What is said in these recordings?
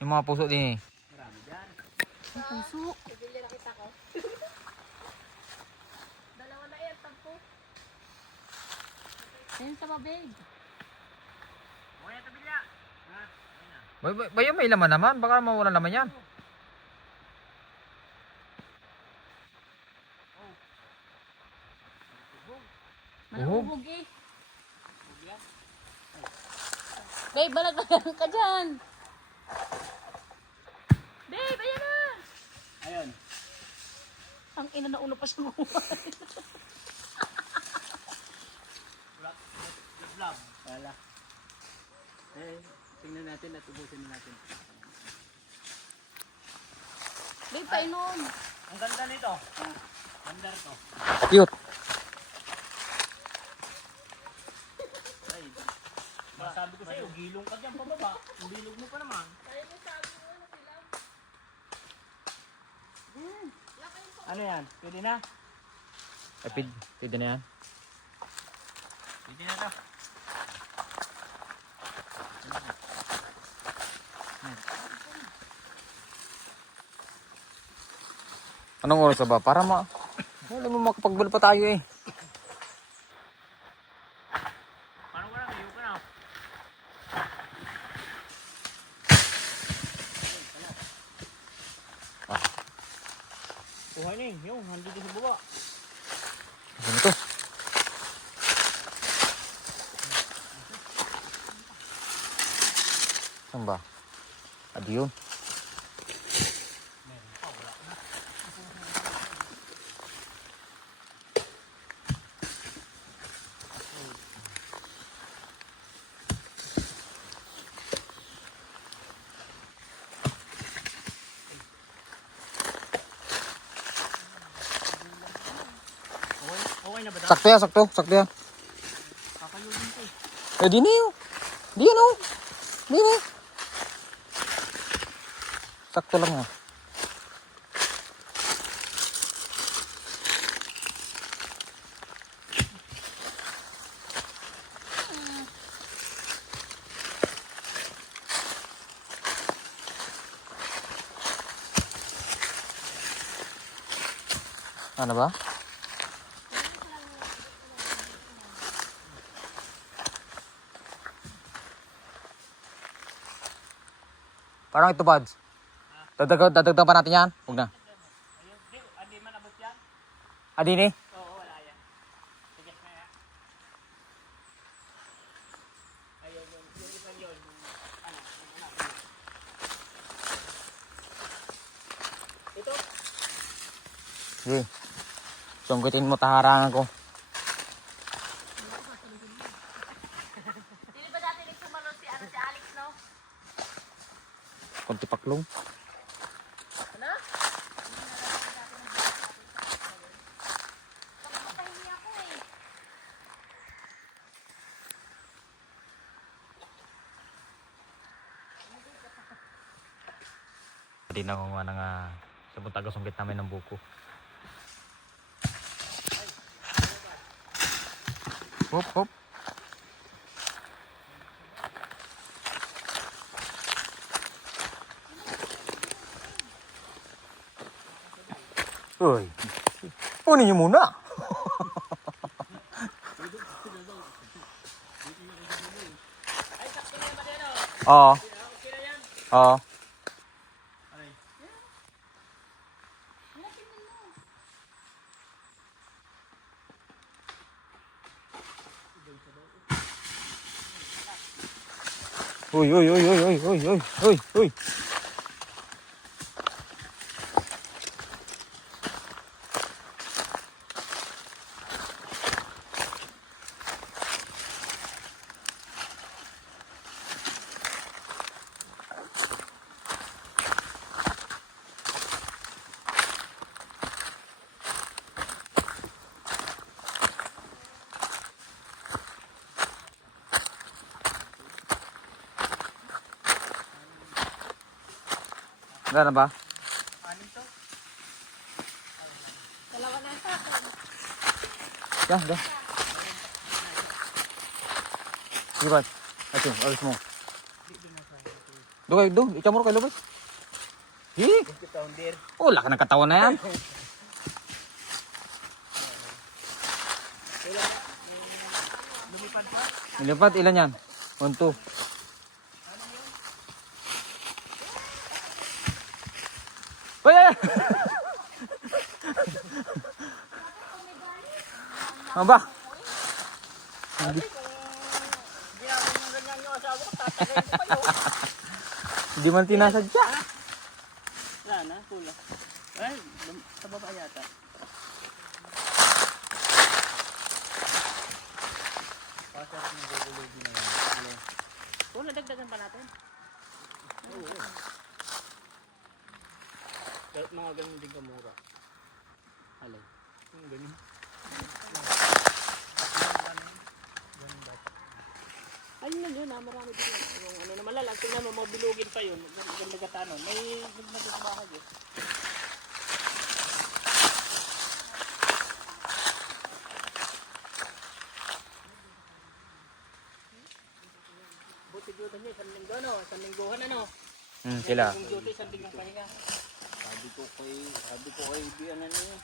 Yung mga puso din eh. Marami dyan. Ang puso. Bibili na kita ko. Dalawa na yan, 10. Ayun sa babig. Okay, tabilya. Ha? Bayo may laman naman. Baka mawala naman yan. Malubog eh. Babe, balagayan ka dyan. Babe, ayan na. Ayun. Ang ina na ulo pa siya buhay. Love. Wala. Tingnan natin at ubusin natin. Babe, painom. Ang ganda nito. Ganda to. Cute. Ay. Masabi ko sa'yo, gilong ka dyan pababa. Ang bilog mo pa naman. Ano yan? Pwede na? Pwede na yan. Pwede na to. Anong oras na ba? Para wala mo makapagbal pa tayo eh. Parang wala, ngayon ka na. Kuha na yung handi sa baba. Ano to? Saan ba? Adi yun. Okay na ba daw? Sakto yan, sakto. Sakto yan. Kakayulin ko eh. Eh, di na yun. Di yan oh. Di na. Sakto lang ah. Ano ba? Parang ito, buds. Dadagdag pa natin yan. Huwag na. Adi man abot yan? Adi ni? Oo, wala yan. Sige na yan. Ayun, yung isang yun. Ito? Sige. Sunggutin mo taharangan ko. Hindi ba dati nagsumalot si Alex, no? Kunti paklong. Ano? Papahingi ako eh. Hindi na kung ano nga sabong taga-sungkit namin ng buko. Hop, hop. Uy, punin niyo muna. Oo. Oo. Uy, uy, uy, uy, uy, uy, uy, uy, uy. Gana ba? Dalawa na sa akin. Dah. Sige ba? Ito, alis mo. Do, icamor kay Lubay. Hi. Pounder. Oh, laki ng katawan na yan. Lumipad pa. Nilipat, ilan yan? 1, 2. Uy, ay! Ano ba? Hindi ako yung ganyan yung asawa ko. Tatagayin ko kayo. Hindi man tinasadya. Wala na, kulang. Ay, sa baba yata. Pasarap ng gugulubi na yun. Kung nadagdagan pa natin. Oo. Kahit mga ganun din kamura. Alay. Yung ganun. Ayun na yun, marami din yun. Yung ano naman lang, tingnan mo, mabilugin pa yun. Ganda gatano. May nagnagasama kayo. Buti duty niya, isang linggo ano, isang lingguhan ano. Sila. Yung duty, isang linggo pahinga. Sabi ko kay Bian ano yun.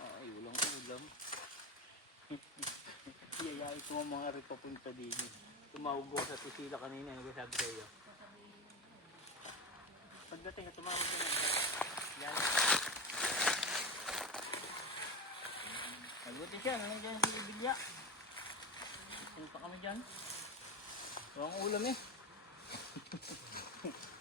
Ay, ulang ulam. Iyayain ko ang mga ripapunta din. Tumawag ko sa Tisila kanina, nagsasabi sa iyo. Pagdating, tumawag ko na. Yan. Magbuti siya, nandiyan si Bilya. Sino pa kami dyan? Walang ulam eh.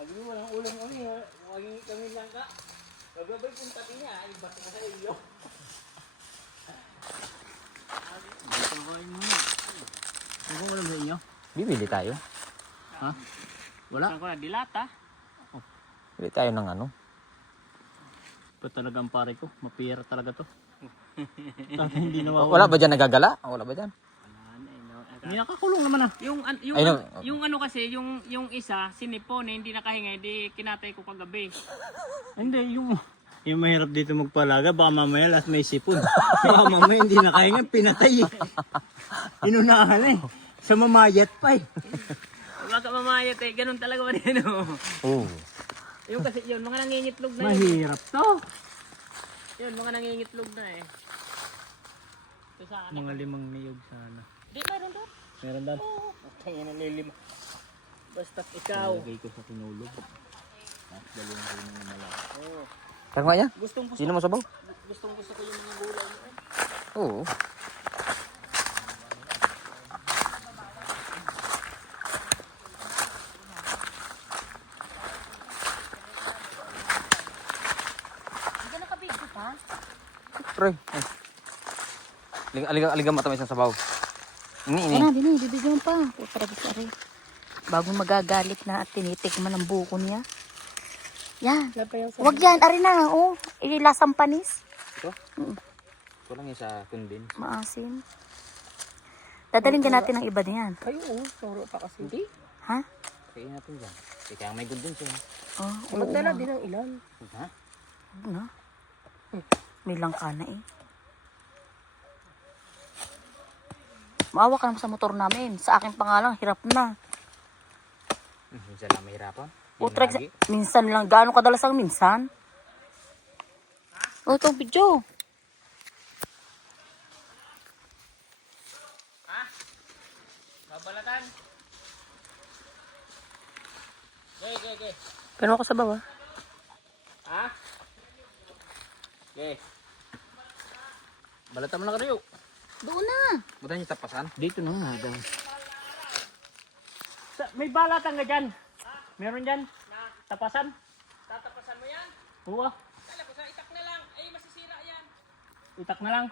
Sabi ko, walang ulam kami. Huwagin kami lang ka. Gagabay kong tabi niya, ay basta ka sa iyo. Dito ba yun muna? Ano ba ulam sa inyo? Bibili tayo. Ha? Wala? Saan ko na? Dilata? Bibili tayo ng ano. Ito talaga ang pare ko. Mapira talaga to. Hindi nawawala. Wala ba dyan nagagala? Wala ba dyan? Hindi nakakulong naman ah. Ay, no. Yung ano kasi, yung isa, sinipon, hindi nakahinga, hindi kinatay ko kagabi. Hindi, yung mahirap dito magpalaga, baka mamaya lahat may sipon. Baka mamaya hindi nakahinga, pinatay eh. Inunahan eh. Sa mamayat pa eh. Baka mamayat eh, ganun talaga man yun. Oo. Yung kasi yun, mga nangingitlog na yun. Mahirap to. Yun, mga nangingitlog na eh. Ito sa anak. Mga 5 niyog sana. Di, meron doon. Meron daw. Kaya nalilima. Basta ikaw. Ilagay ko sa tinulog. Dalawang ko yung malaki. Oh. Tagma niya? Gustong Sino mo sabaw? gusto ko yung mga gulay mo eh. Oo. Hindi ka nakabigyo pa? Pre. Aligang mata may isang sabaw. Ini. Ano, din bibigyan pa. Putra bisari. Bago magagalit na at tinitikman ang buko niya. Yan. Huwag yan, ari na. Oh, lasang panis. Ito lang yung sa kundin. Maasim. Dadaling ka natin ng iba niyan. Ay, oo. Soro pa kasi. Hindi. Ha? Kaya natin dyan. Kaya may good din siya. Oh, Magdala din ang ilan. Ha? Ano? May langka na eh. Maawa ka naman sa motor namin. Sa akin pangalang, hirap na. Minsan lang mahirapan. Utrex, minsan lang. Gaano kadalas ang minsan? Oh, ito video. Babalatan. Okay. Pero ako sa baba. Ha? Okay. Balatan mo na kayo. Doon na. Buta niyo tapasan. Dito na nga daw. May balatan ka dyan. Meron dyan. Tapasan. Tatapasan mo yan? Oo. Kala ko sa itak na lang. Ay, masisira yan. Itak na lang.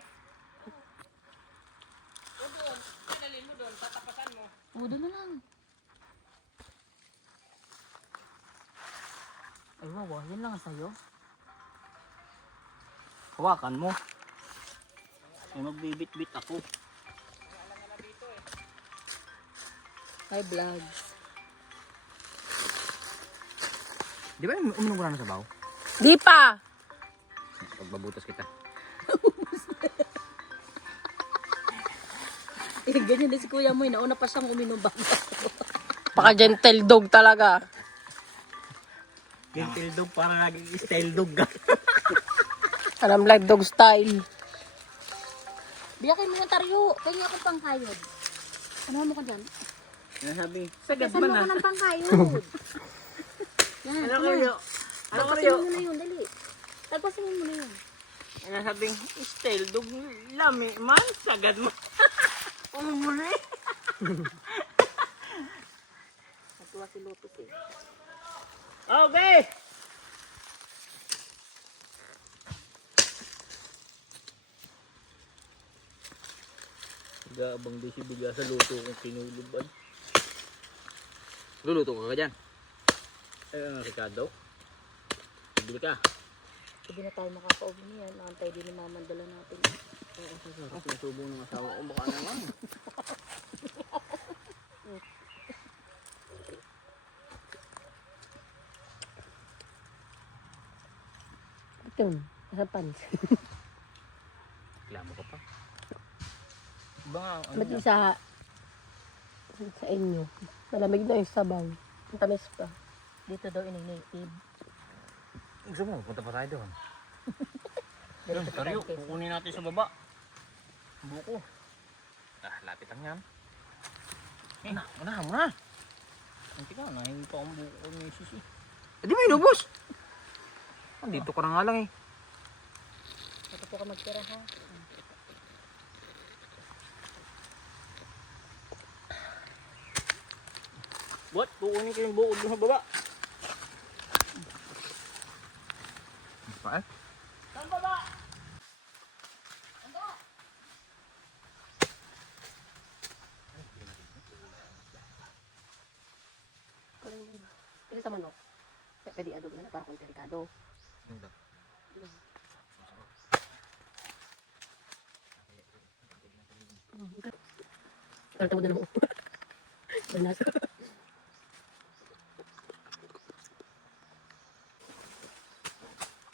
O doon. Pinalin mo doon. Tatapasan mo. Oh, doon na lang. Ay, wawa. Yan lang ang sayo. Hawakan mo. Ay, magbibit-bit ako. Hi, vlogs. Di ba uminom ko na ng sabaw? Di pa. Pagbabutas kita. Ganyan din si kuya mo. Nauna pa siyang uminom ba? Paka-gentle dog talaga. Gentle dog para naging style dog ka. Alam like dog style. Biyakin mo yung taryo. Kaya ako pangkayod. Ano mo ka dyan? Sinasabi, sagad Saan ba mo na? ka ng pangkayod? Yan, Ano come kayo? on. Ano Tagpasin kayo? mo na yun, dali. Tagpasin mo na yun. Sinasabing style dog, lami man, sagad mo. Umuli. Natuwa si Lotus eh. Okay! Gabang di si bigla sa luto kung kinulubad. Luluto ka dyan. Ayun ang Ricardo. Bili ka. Hindi na tayo makakauwi niyan. Nakantay din ni Mama ang dala natin. Sarap na subo ng asawa ko. Baka naman. Ito, sa pans. Reklamo ka pa. Ba, ano Ba't na? sa inyo? Malamig na yung sabaw. Ang tamis pa. Dito daw ini-native. Gusto mo, punta pa tayo doon. Ayun, Taryo, kukunin natin sa baba. Buko. Ah, lapit lang yan. Unahan mo na. Nanti ka, nahingi pa akong buko ni Sisi. Eh, di mo inubos. Dito ka na nga lang eh. Ito po ka magtira ha. What? Kukunin ko yung buko doon sa baba. Pa eh? Saan baba? Pili sa manok. Pwede adobo na para kung delikado. Kalau tawag na naman. Banas.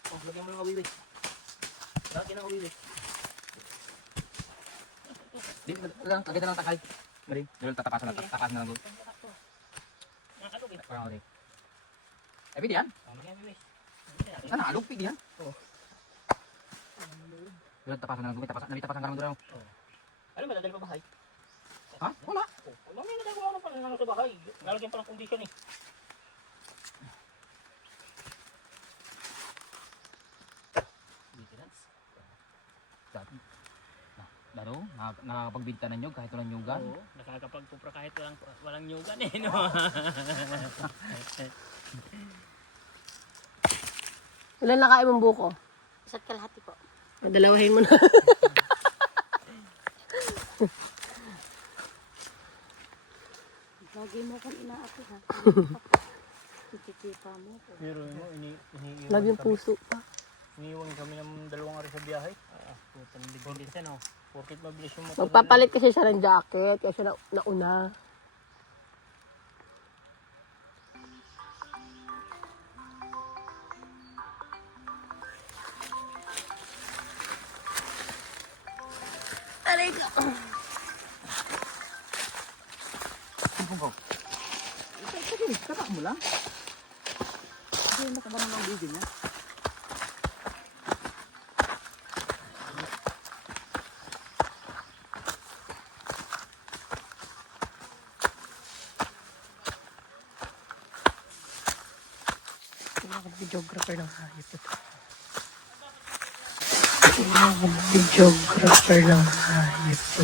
Oh, lagyan mo ng awiwi. Lagyan ng awiwi. Di, lang, kagita lang takay. Mali, doon tatapasan na lang doon. Nakalog eh. Parang ulit. Eh, pwede yan. Lagyan ng awiwi. Sana, alog, pwede yan. Doon tapasan na lang doon. Nalitapasan ka naman doon. Ano, madadali pa bahay? Ha? Wala. Oh, mamaya nagagawa ng pangalan sa bahay. Nalagyan pa ng condition eh. Laro, nakakapagbinta na nyo kahit walang nyugan. Oo, nakakapagpupra kahit walang nyugan eh, no? Ilan nakain mong buko? Isa't kalahati po. Dalawahin mo na. Lagi mo kong inaati ha. Titipa mo ko. Pero mo, Lagi yung puso pa. iniiwan kami ng dalawang ari sa biyahe. Putang bilis yan oh. Porkit mabilis yung motor. Magpapalit kasi siya ng jacket. Kaya siya nauna. Aray ko. Sipong ko. Kaka mo lang. Hindi nakagana ng video niya. Videographer ng hayop ito. Videographer ng hayop ito.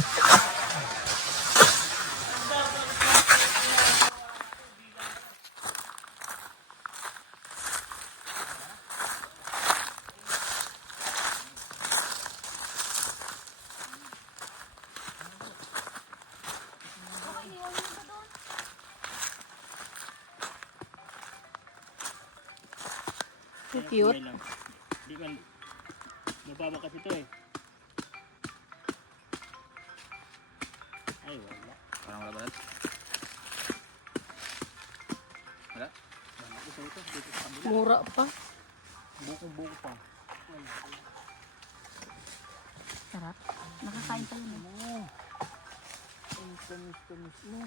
Cute. Di ba, mababa kasi ito eh. Ay, wala. Parang wala ba? Wala? Mura pa. Buko-buko pa. Sarap. Nakakain pa yun eh. Ang tamis-tamis mo.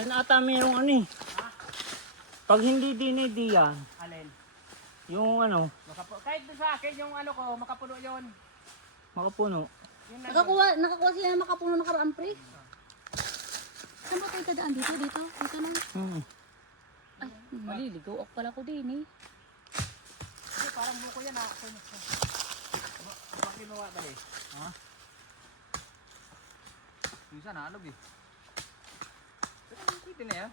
Yan ata mayroong ano eh. Pag hindi dinidi yan, Alin? yung ano, Kahit doon sa akin yung ano ko, makapuno yun. makapuno. Yun Nakakuha sila ng makapuno nakaraan, pre. Saan ba tayo tadaan? Dito? Dito na. Ay, maliligaw ako pala ko din eh. Kasi parang buko yan ha. Bakit ginawa dali? Minsan naalog eh. Pero pwede na yan.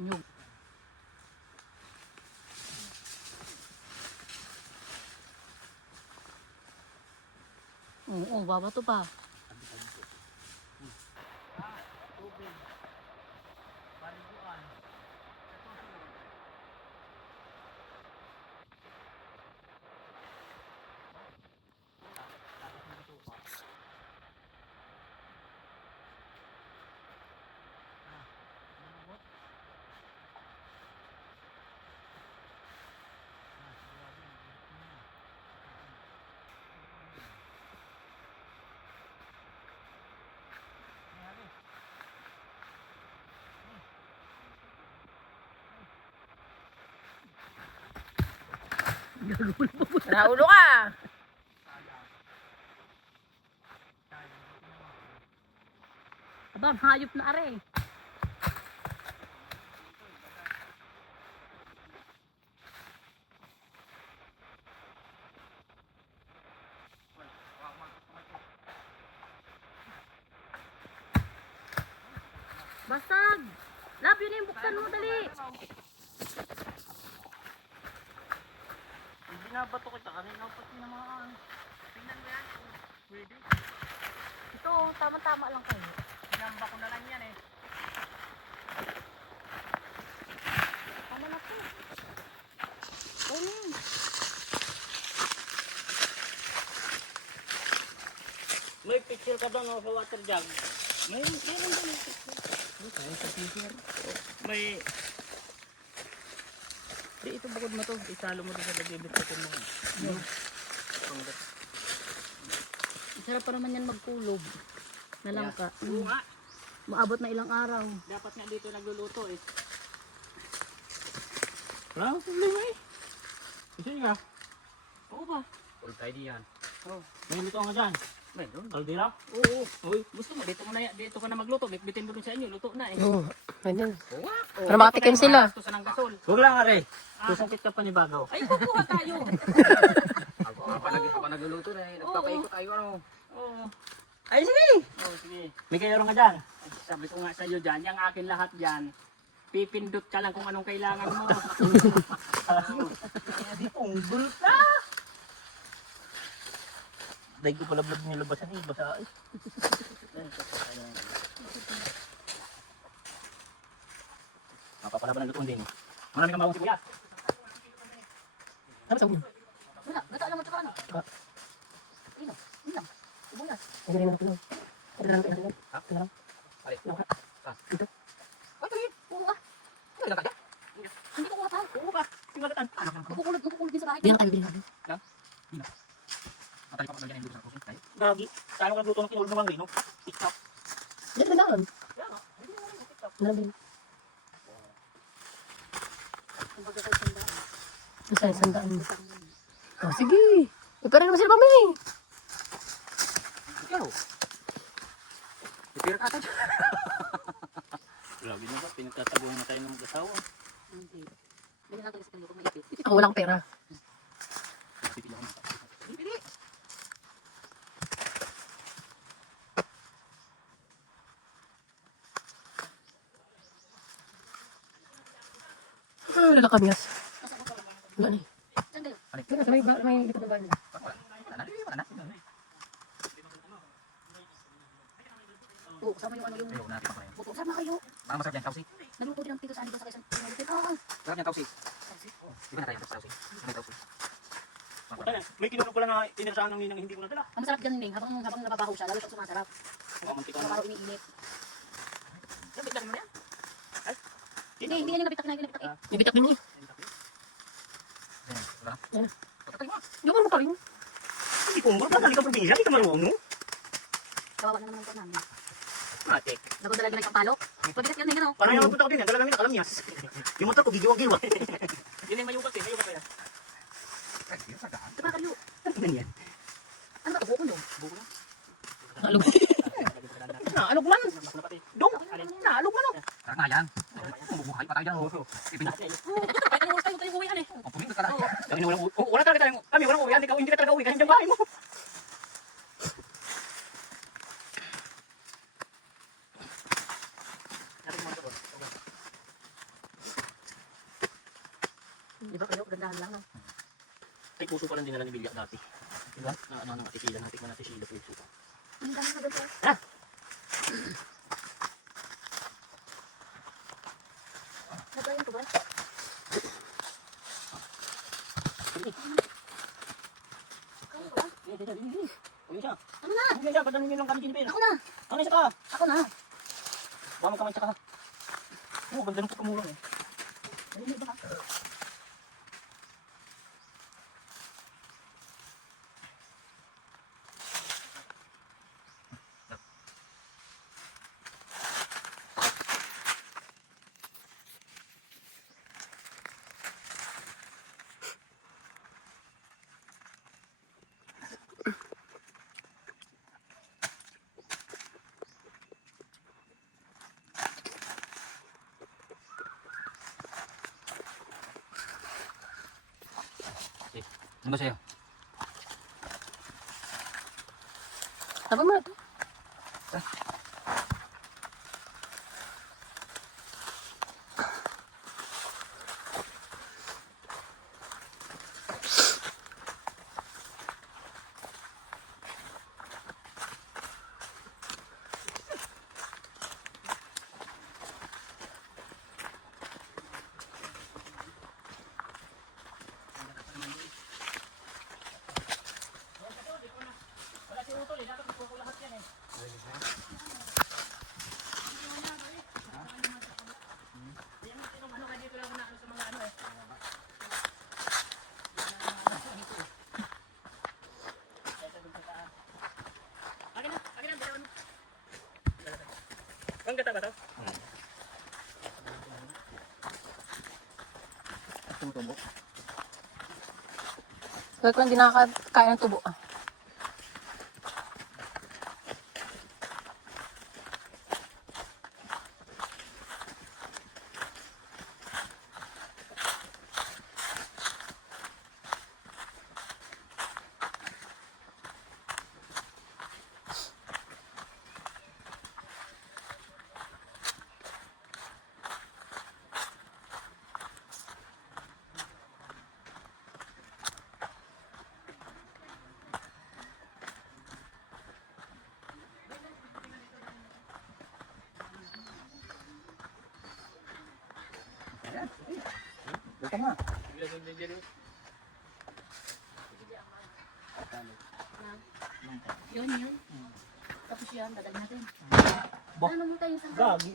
Nyug. Oo, babato pa. Naulo ka. Aba, hayop na are. Basag! Lab, yun yung buksan mo, dali! Binabato kita kanina pati naman. Tingnan mo yan. Pwede. Ito, tama-tama lang kayo. Sinamba ko na lang yan eh. Ano na po? Ano? May picture ka ba no, sa water jug? Meron ba may picture? May... Di, ito bukod mo to. Isalo mo doon sa nagbibitin mo. Sarap pa naman yan magkulog. Nalangka. Oo nga. Maabot na ilang araw. Dapat nga dito nagluluto eh. Wala akong problema eh. Isa niya. Oo ba? All tayo diyan. May luto ka dyan. Meron. Kaldira. Oo. Uy, gusto mo dito mo na dito ka na magluto. Bitbitin mo dun sa inyo. Luto na eh. Oo, ganyan. Oo nga. Para makatikim sila. Gusto ng gasol. Huwag lang are. Susungkit ka pa ni Bagaw. Ay, kukuha tayo. Ako nagluluto na eh. Nagpapaikot tayo ano. Oo. Ay sige. Oh, sige. May kayaron ka dyan. Ay, sabi ko nga sa iyo dyan, yung akin lahat dyan. Pipindot ka lang kung anong kailangan mo. Di unggul ka. Dahil ko pala vlog niya labasan eh. Basa eh. Mapapala ba ng lutuan din? Marami kang bawang sibuyas. Ano sa ulo? Wala, gata lang mo tsaka ano. Ino, ino. Ibunas. Ang galing mo na puno. Ano lang kayo? Ha? Ano lang? Ay. Ano ka? Dito. Ay, tuloy. Oo ka. Ano lang kaya? Hindi ko kuha pa. Oo ka. Tingnan Nakukulod din sa bahay. Di lang tayo bilhin natin. Matali pa pa ganyan yung sa puso tayo. Gagi. Kaya ka luto ng kinulog ng mangrino. TikTok. Diyan ka lang. Ano lang bilhin? Isa, sandaan. Oh, sige. Ipera naman sila mami. Ikaw. Ipira ka tayo. Grabe na ba? Pinagtatabuhan na tayo ng mag-asawa. Hindi. Hindi na sa kanya kung maipit. Ako walang pera. Pipili ako ng Wala kami yas. Wala ni. Saan kayo? Wala sa may dito na ba nila? Oo, kasama yung ano yung... Ayaw natin pa rin. Oo, sama kayo. Parang masarap yan, tausi. Nagluto din ang tito sa ano sa isang pinagluto. Oo. Sarap yan, tausi. Di ba na tayo sa tausi? May tausi. May kinulog pala na inirasahan ng ninang hindi ko nadala. Ang masarap dyan, Ning. Habang nababaho siya, lalo siyang sumasarap. Mantika na. Araw-araw iniinit. Sabi mo na yan? Hindi yan yung napitak na yung napitak eh. Yung bitak din eh. Yung ano pa rin. Hindi ko, magpapali ka probinsya, hindi ka marunong. Kawawa na naman ito namin. Matik. Nagdala na yung palo. Pabigat yan din, ano? Parang yung magpunta ko din yan, dala namin nakalamyas. Yung motor ko, gigiwa-giwa. Yun yung mayukat eh. Mayukat kaya. Ito ba kayo? Ano yan? Ano ba ito? Buko nyo? Alog. Naalog man. Dong, naalog man. Tara na yan. Mabubuhay pa tayo dyan. Ipinag. Kahit anong oras tayo uwi yan eh. O, pumin ka talaga. Wala talaga tayong, kami walang uwi, hindi ka talaga uwi, kasi yung bahay mo. Di ba kayo? Gandahan lang. No? Ay, puso pa lang din nila ni Bilya dati. Diba? Na ano ng atisila, natik man atisila po yung suka. Ang dami na ganito. Nagayon ko ba? Uwi siya. Ano na? Uwi siya, padanin niyo lang kami kinipin. Ako na. Ano isa ka? Ako na. Baka magkamay ka. Oo, ganda ng pagkamulong eh. Ayun, ba? Ano ba sa'yo? Tama mo na ito. Ang gata ba to? Kaya ko lang di nakakain ng tubo. Yun. Tapos yan, dadali natin. Ano mo tayo sa Gagi.